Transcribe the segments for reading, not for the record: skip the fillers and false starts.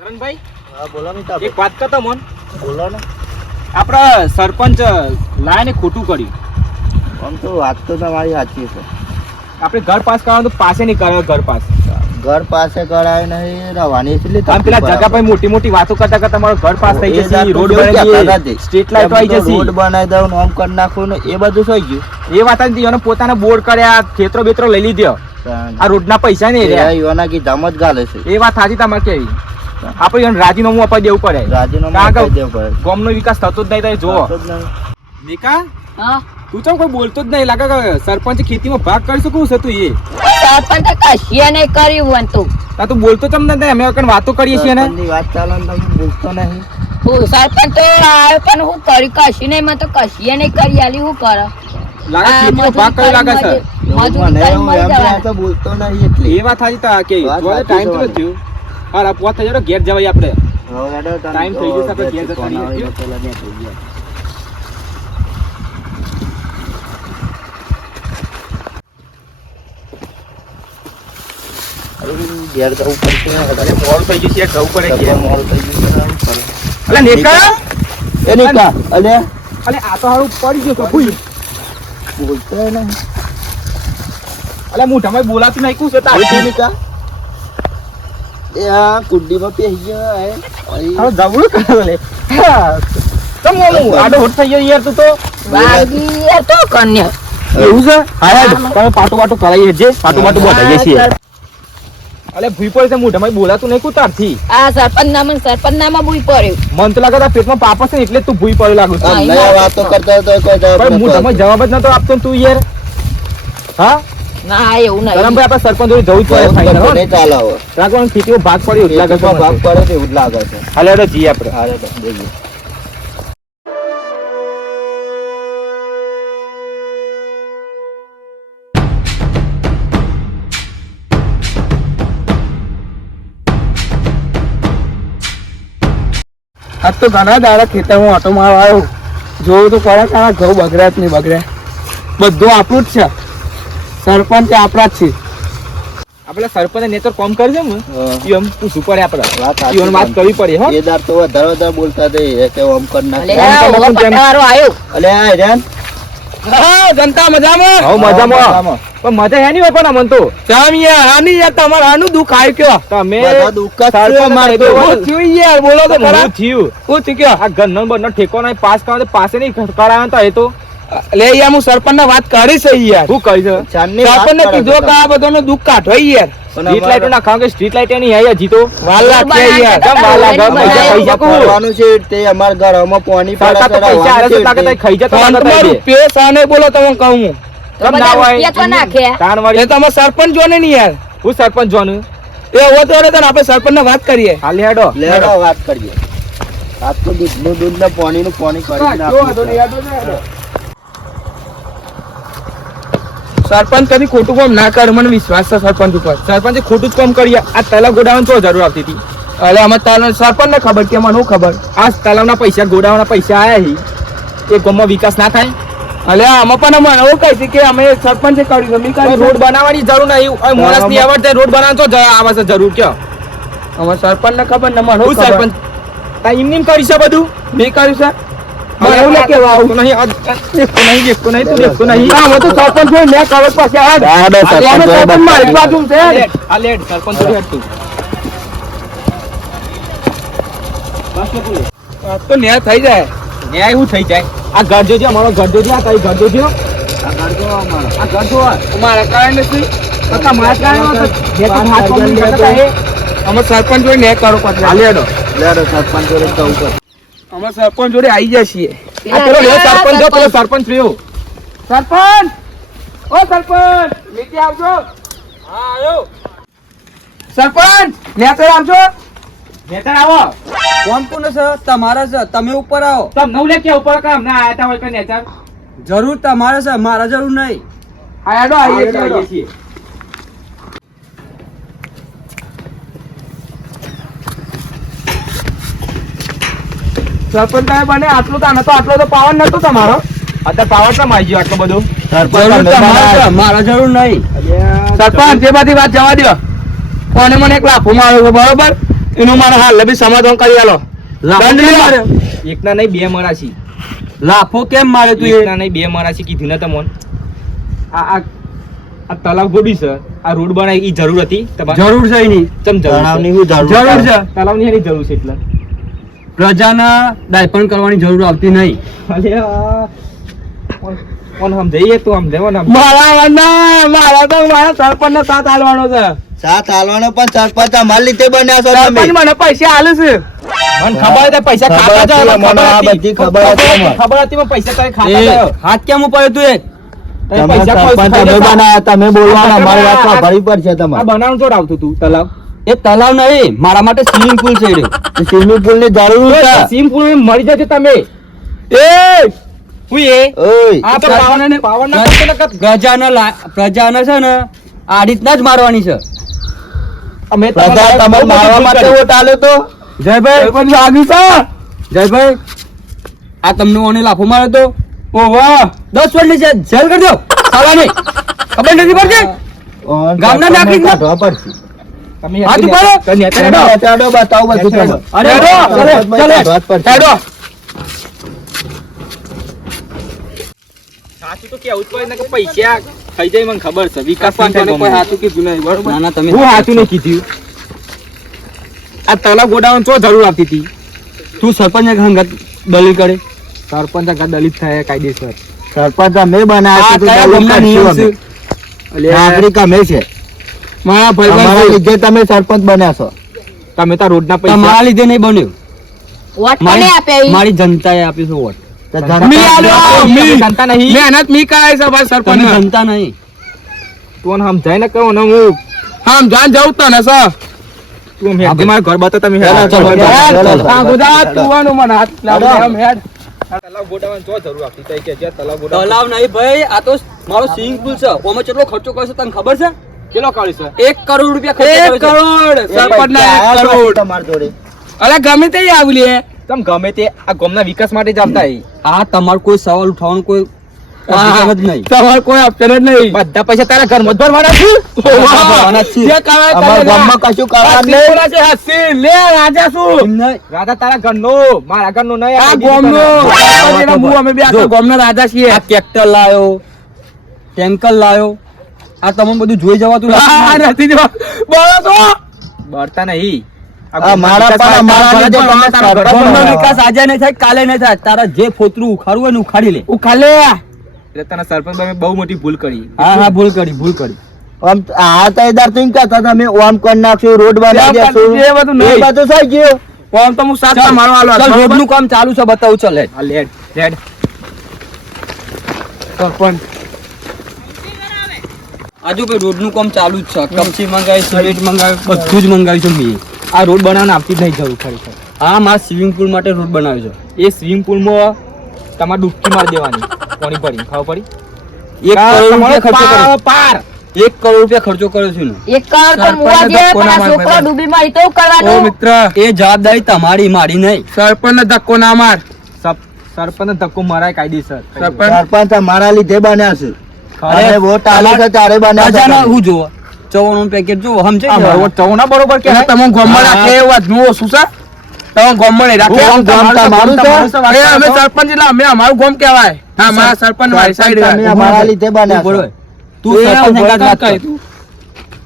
કરણભાઈ, હા બોલો મિતા એક વાત કરતો મન. બોલો ને. આપણા સરપંચ લાયને ખોટું કર્યું. આમ તો વાત તો તમારી સાચી છે. આપણે ઘર પાસ કરવાનું તો પાસે નહીં કરાવે. ઘર પાસ ઘર પાસે કરાય નહીં રવાની એટલી આમ પેલા જગાભાઈ મોટી મોટી વાતો કરતા કરતા તમારો ઘર પાસ થઈ જશે, રોડ બનાવી દઈએ, સ્ટ્રીટ લાઇટ આવી જશે, રોડ બનાવી દઉં નામ કરી નાખું ને એ બધું થઈ ગયું. એ વાત નથી. એને પોતાના બોર્ડ કર્યા, ખેતરો બેતરો લઈ લીધો. આ રોડના પૈસા નહીં રહ્યા. યુવાના કી ધામ જ ગાલે છે. એ વાત સાચી તમારે કેવી. આપણે એને રાજીનામું આપવા દેવું પડે. રાજીનામું આપી દેવું પડે. ગામનો વિકાસ થતો જ નહીં. જોવો નિકા, હા તું ચમ કોઈ બોલતો જ નહીં. લાગે કે સરપંચ ખેતીમાં ભાગ કરી શકું છે તું. એ સરપંચ કશીએ નહીં કર્યું હોય તું. તા તું બોલતો ચમ નથી. અમે કઈ વાતો કરીએ છીએ ને. સરપંચની વાત ચાલે ને તમે બોલતો નહીં. હું સરપંચ તો આવ્યો પણ હું કરી કશી નહીં. મેં તો કશીએ નહીં કરી આલી. હું કરે લાગે ખેતીમાં ભાગ કરી લાગે છે. મજૂરી કરી મરી એમ જવાના. તો બોલતો નહીં એટલે એ વાત સાચી તા કે વાત સાચી ટાઈમ તો તમારી. થયું. હા પોત થઈ જાય ઘેર જવાય આપણે. હવે હેડો તમે ટાઈમ થઈ જશે, આપણે ઘેર જતા ફોન રહીએ. આવીને પેલા ત્યાં થઈ ગયા. ઘેર જવું પડશે. અરે મોડું થઈ જશે, જવું પડે ઘેર. મોડું થઈ ગયું છે. અલે નેકા, એ નિકા અલે અલે આ તો હારું પડી ગયો તો ભૂઈ. બોલતો નહીં. અલે મોઢામાં બોલાતું નહીં. કું છે એ તારે નિકા એ આ કુંડીમાં પેહી ગયો હે. હવે જવું કરો લે. હા, ચમ ઓલું આડો હોટ થઈ ગયો યાર તું તો. વાગી એ તો કન્યા. એવું છે? હા યાર, તમે પાટો પાટો કરાવીએ જે પાટો પાટો બોલાવીએ છીએ. અલે ભૂઈ પડે છે, મોઢામાં બોલાતું નહીં કુતારથી. આ સરપંચ નામાં બુઈ પડ્યું. મન તો લાગે તારા પેટમાં પાપ છે ને એટલે જ તું ભૂઈ પડે લાગુ છે. હા, નયા વાતો કરતા તો કોઈ જવાબ પણ નતો મોઢામાં જવાબ જ નતો આપતો ને તું યાર. હા, ના એવું નહીં. કરમભાઈ આપણે સરપંચ જોડે જવું જ પડે. આપતો. ફાઈનલ હો. નહીં ચાલે હવે. રાખવાનું ખેતીમાં ભાગ પડ્યો એવું લાગે છે ખેતીમાં ભાગ મને. પડે તો એવું જ લાગે છે. હાલે હેડો જઈએ આપણે. હારે તો જઈએ. આજ તો ઘણા દાડા ખેતરમાં ઓટો મારવા આવ્યો. જોવું તો પડે તારા ઘઉં બગડ્યા જ નહીં બગડ્યા. બધું આપણું જ છે. સરપંચ આપણા જ છે. આપણે સરપંચ નેતર કોમ કરી છે ને હા. એમ પૂછવું પડે આપણે. વાત સાચી ઈવન વાત કરવી પડે હો. એ દાર તો વધારે વધારે બોલતા હતા એ કે ઓમ કર નાખે. અલે આ ઓવો પટ્ટાવાળો આવ્યો. અલે આ હેરાન. હા, જનતા મજામાં. હા, મજામાં. પણ મજા હે નહીં હોય પણ અમન તો. ચમ યાર, આની યાર તમારે આનું દુઃખ આવ્યું કયો? તમે બધા દુઃખ જ છે સરપંચ અમારે તો. શું થયું યાર? બોલો તો ખરા. શું થયું? શું થયું કયો? આ ઘરનો બરનો ઠેકો નહીં પાસ કરવા તો પાસે નહીં કરાવ્યો તો એ તો. લે યાર, હું સરપંચ ને વાત કરી છે યાર. શું કહી છે? ચાંદની વાત સરપંચ ને કરે કીધું છે કે આ બધાનો દુઃખ કાઢો યાર. પણ સ્ટ્રીટ લાઈટો ના ખાવ કે સ્ટ્રીટ લાઈટ નહીં આયા જીતો. વાલ રોડ લાગે યાર. બનાવતા કેમ વાલ લાગે? બનાવ્યા. પૈસા કહું. કરવાનું છે તે અમાર ઘરમાં પાણી સરકાર તો પૈસા હારે છે, લાગે તારી ખાઈ જતો લાગે તારી. રૂપિયા સાને બોલો તમે કહું. તો બધા રૂપિયા તો નાખ્યા. તાણ વાળી. એ તમે સરપંચ જોને નહીં યાર. હું સરપંચ જોનું. એ હવે તો આપણે સરપંચ ને વાત કરીએ. હાલ હેડો. લેડો વાત કરીએ. આ તો દૂધનું દૂધ ને પાણીનું પાણી કરી નાખ્યું. સરપંચ કદી ખોટું કામ ના કરે. મને વિશ્વાસ છે સરપંચ ઉપર. સરપંચે ખોટું જ કામ કરી. આ તલાવ ગોડાવાની તો જરૂર આવતી હતી. એટલે અમે તલાવ સરપંચ ને ખબર કે મને શું ખબર. આ તલાવના પૈસા ગોડાવાના પૈસા આયા છે એ ગામમાં વિકાસ ના થાય. એટલે આમાં પણ અમે એવું કહી છે કે અમે સરપંચે કર્યું છે. રોડ બનાવવાની જરૂર નહીં. માણસ ની આવડતે રોડ બનાવવાનો તો આવે છે જરૂર કયો? અમે સરપંચ ને ખબર ને મને સરપંચ એમ કરી છે બધું મેં કર્યું છે. એવું ના કેવા આવું નહીં. દેખતો નહીં તું દેખતો નહીં. હું તો સરપંચ છું ને ખબર પછી સરપંચ સરપંચ મારી બાજુ છે. આ લેટ સરપંચ જોડે હેડ તું. બસ તો ન્યાય થઈ જાય. ન્યાય શું થઈ જાય? આ ઘર જોજો, અમારો ઘર જોજો. આ કઈ ઘર જોજો. આ ઘર જો અમારા કારણે નથી. મારા કારણે અમે સરપંચ જોડે ન્યાય કરો પછી. લેડો સરપંચ જોડે જવું પડે. અમે સરપંચ જોડે આવી જાય છીએ. આ પેલો લે સરપંચ જો, પેલો સરપંચ રહ્યો. સરપંચ, ઓ સરપંચ, નીચે આવજો. હા આવ્યો. સરપંચ, નેતર આવજો. નેતર આવો. કોણ કોણ છે? તમારા છે, તમે ઉપર આવો. તમ નવ લે કે ઉપર કામ ના આયા તા હોય કે નેતર. જરૂર તમારે છે, મારા જરૂર નહીં. આયાડો આવીએ છીએ. સરપંચ સાહેબ બને આટલો તો આટલો તો પાવર નતો તમારો. અત્યારે પાવર કેમ આવી ગયો આટલો બધો? જરૂર તમારે છે, મારા જરૂર નહીં. સરપંચ એ બધી વાત જવા દો. કોને મને એક લાફો માર્યો છે બરોબર. એનું મારે હાલ બી સમાધાન કરી આલો. લાફો દંડ કેમ લ્યો. માર્યો? એકના નહીં બે મરાશી. લાફો કેમ મારે તું એકના નહીં બે મરાશી કીધું ને તમોન. આ તલાવ ગોડી છે, આ રોડ બનાવી ઈ જરૂર હતી તમારે? જરૂર છે એની. ચમ જરૂર તળાવની છે? શું જરૂર જરૂર છે. તલાવની એની જરૂર છે એટલે. પ્રજાના દાયપણ કરવાની જરૂર આવતી નહીં. અલ્યા, કોણ સમજાઈએ તું સમજાવો ને. મારા સરપંચ સાથ આલવાનો છે. સાથ હાલવાનો પણ સરપંચ અમારા લીધે બન્યા છો તમે. મને પૈસા આલે છે. મને ખબર હતી પૈસા ખબર ખાતા હતી, જાય, મને આ બધી ખબર હતી મને. ખબર હતી પણ પૈસા તારે ખાતા એ જાય. હાથ કેમ ઉપાડ્યો તું એ? તારે તમે પૈસા કોઈ સરપંચ ખાઈ અમે જતા. બનાયા, તમે બોલવાના, અમારી વાત આ- સાંભળવી પડશે આ તમારે. બનાવવાનું તો આવતું તું તલાવ. એ તલાવ નહીં, મારા માટે સ્વિમિંગ પુલ છે એ રહ્યો. સ્વિમિંગ પુલ ની જરૂર છે. સિમ પુલ મરી જશે તમે. એ હું એ ઓય આ તો પાવન પાવન ના કરતો ને કર. પ્રજાને છે ને આ રીતના જ મારવાની છે. અમે પ્રજા તમને મારવા માટે વોટ આલ્યો તો જયભાઈ જયભાઈ આ તમને ઓને લાફો માર્યો તો ઓહો 10 વર્ષની જેલ કરી દો સાલાને ખબર નથી પડતી. ગામના નાગરિક ને- કાઢવા પડશે. તમે હાથ ઉપાડો. કન્યા ચાલો, ચાલો, બતાવો બધું તમે. અરે હેડો, ચાલે, ચાલે. કાઢવા જ પડશે. હેડો. સાચું તો કેવું જ પડે ને કે પૈસા થઈ જાય મને ખબર છે વિકાસ પણ તને કોઈ કોઈ હાચું કીધું નહીં, બરોબર? ના, ના, તમે હું હાચું નહીં કીધું. આ તલાવ ગોડાઉન ચો જરૂર આપતી હતી. તું સરપંચ હંગાત દલીલ કરે. સરપંચ આગળ દલિત થાય કાયદેસર. સરપંચ અમે બનાયા આ છે, તો કયા ચાલુ ગામના નિયમ કરશું છે? અમે. નાગરિક અમે છે. મારા અમારા ભાઈ લીધે તમે સરપંચ બન્યા છો. તમે તાર રોડના તમારા પૈસા લીધે નહીં બન્યું. વોટ કોને આપ્યા ઈ? મારી જનતાએ આપ્યું છે વોટ. તો મી આલ્યો, જનતા- મી. જનતા નહીં. મહેનત મી કરાય છે ભાઈ સરપંચ. તમે જનતા નહીં. તું સમજાય ને કહો ને હું આમ જાન જવું તને સર. તું આમ હેડ. મારા ઘર બતા તમે ચાલો, હેડ. ચાલો, ચાલો, ચાલો. આ ગુજરાત તુવાનું મને હાથ લાગે હેડો. આમ હેડ. આ તલાવ ગોડાઉન ચો જરૂર આપતી તઈ કે જ્યાં તલાવ ગોડાઉન તલાવ નહીં ભાઈ, આ તો મારો સ્વિમિંગ પુલ છે. ઓમાં કેટલો ખર્ચો કર્યો છે તને ખબર છે? કેટલો કાઢી છે? 1 કરોડ રૂપિયા ખર્ચો કર્યો છે. સરપંચના આ 1 શું કરોડ. તમારી જોડે? અરે ગમે તે આવલી હે. તમ ગમે તે આ ગામના વિકાસ માટે જ આવતા હઈ. આ તમારો કોઈ સવાલ ઉઠાવવાનું કોઈ અધિકાર જ નહીં. તમારે કોઈ ઓપ્શન જ નહીં. બધા પૈસા તારા ઘરમાં જ ભરવાના છે. ભરવાના જ છે. જે કરાય તે અમારા લે. ગામમાં કશું કરવા હાસી નહીં. બોલા છે, હાસી. લે રાજા શું? એમ નહીં. રાજા તારા ઘરનો, મારા ઘરનો નહીં. આ આ ગામનો. ગામનો. હું અમે બે આખા જો. ગામના રાજા છીએ. આ ટ્રેક્ટર લાયો, ટેન્કર લાયો, આ તમને બધું જોઈ જવાતું આ લાગે. નથી જો. બોલો તો. બળતા નહીં. આ મારા પણ અમારા લીધે તમે સરપંચ ગામનો બન્યા. વિકાસ આજે નહીં થાય, કાલે નહીં થાય. તારા જે ફોતરું ઉખાડવું હોય ને ઉખાડી લે. ઉખાલે. એટલે તને સરપંચ ભાઈ બહુ મોટી ભૂલ કરી. હા ભૂલ કરી. આમ આ તૈયાર તો એમ કહેતા હતા અમે ઓમ કરી નાખશું, રોડ બનાવી એ દેશું. બધું નહીં. એ બધું થઈ ગયું. કોમ તો હું સાત મારો આલો. ચાલ, રોડનું કામ ચાલુ છે, બતાવું ચાલ હેડ. આ લેડ લેડ. સરપંચ આજુ ભાઈ રોડનું કામ ચાલુ જ છે. કપચી મંગાવી, સિમેન્ટ મંગાવી, બધું જ મંગાવ્યું છે મેં. આ રોડ બનાવવાને આપતી જ નહીં જરૂર ખરેખર. હા, મારા સ્વિમિંગ પુલ માટે રોડ બનાવ્યો એ સ્વિમિંગ પુલમાં તમારે ડૂબકી મારી દેવાની પાણી ભરી ખબર પડી. છે. 1 કરોડ રૂપિયા ખર્ચો કર્યો. પાર 1 કરોડ રૂપિયા ખર્ચો કર્યો છે ને. એક કરોડ તો મુવા દે, પણ આ છોકરો ડૂબી મારી તો કરવાનું. મિત્ર એ જવાબદારી તમારી, મારી નહીં. સરપંચ ધક્કો ના માર. સરપંચ ધક્કો મરાય કાયદેસર. સરપંચ અમારા લીધે બન્યા છે. અરે, અમે વોટ આલ્યો છે ત્યારે બન્યા છે. પ્રજાના હું જોવો 54 નું પેકેટ જોવો સમજે આ બરોબર ચૌના બરોબર કે તમે ગોમમાં રાખે એવું આદમી ઓછું છે. તમે ગોમમાં નહીં રાખે. હું ગામ તમારું છે? એ અમે સરપંચ એટલે અમે અમારું ગોમ કહેવાય. હા, મારા સરપંચ મારી સરપંચ સાઈડ અમે અમારા લીધે બન્યા છે. તું સરપંચ સંગાત વાત કર.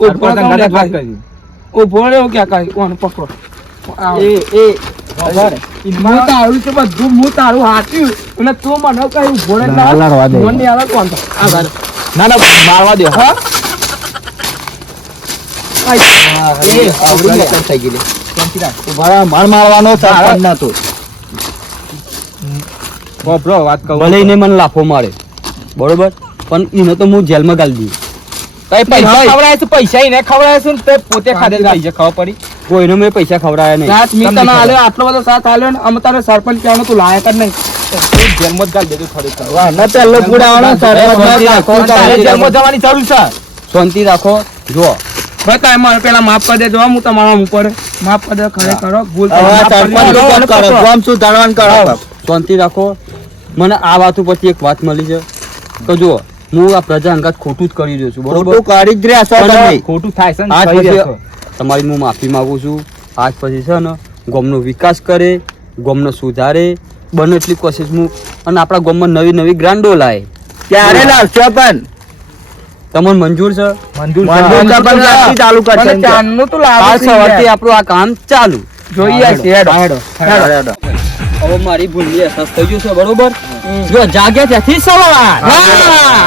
સરપંચ અંગાત વાત કરી. ઉભો રહ્યો ક્યાં કાંઈ કોણ પકડો. હું તારું છે બધું, હું તારું હાચ્યું અને તું મને કઈ ઉભો રહે ના, લડવા દે. મને નહીં આવે કોણ તો. આ વાત. ના ના મારવા દે. હા થઈ ગઈ લે. મારા માર મારવાનો સરપંચ નતો. બરો વાત કહું. ભલે એને મને લાફો મારે બરોબર, પણ એને તો હું જેલમાં ગાલી દઉં. કઈ પૈસા ખવડાય છે, પૈસા એને ખવડાય છે ને તે પોતે ખાધે છે પૈસા ખબર પડી. કોઈને મેં પૈસા ખવડાયા નહીં. સાથ મી તને આલ્યો, આટલો બધો સાથ આલ્યો ને અમે તારે સરપંચ કહેવાનો તું લાયક જ નહીં. તું જેલમાં જ ગાલ દેજો ખરેખર. વાહ, ન પેલો પુરાવાનો સરપંચ તારે રાખો. જેલમાં જવાની જરૂર છે. શાંતિ રાખો. જો બતાય મને પેલા માફ કરી દેજો. હું તમારા ઉપર માફ કરી દે. ખરેખર ભૂલ થઈ. હવે માફ કરી સરપંચ દેજો. નું કામ કરો, ગામ સુધારવાનું કરો. શાંતિ રાખો. મને આ વાત ઉપરથી એક વાત મળી છે કે જો હું આ પ્રજા અંગાત ખોટું જ કરી રહ્યો છું બરોબર. ખોટું કરી જ રહ્યા છો તમે. ખોટું થાય છે ને આજ થઈ પછી રહેશે. તમારી હું માફી માંગુ છું. આજ પછી છે ને ગામનો વિકાસ કરે, ગામનો સુધારે, બને એટલી કોશિશ હું અને આપણા ગામમાં નવી નવી ગ્રાન્ડો લાવે. ક્યારે લાવશો પણ તમને મંજૂર છે? મંજૂર છે પણ ક્યારથી ચાલુ કરશે મને ચાંદનું તો લાવે કાલ છે સવારથી યાર. આપણું આ કામ ચાલુ. જોઈએ છે હેડો. હેડો. હેડો. હવે મારી ભૂલની અહેસાસ થઈ ગયો છે, બરોબર? જો જાગ્યા ત્યાંથી સવાર. હા.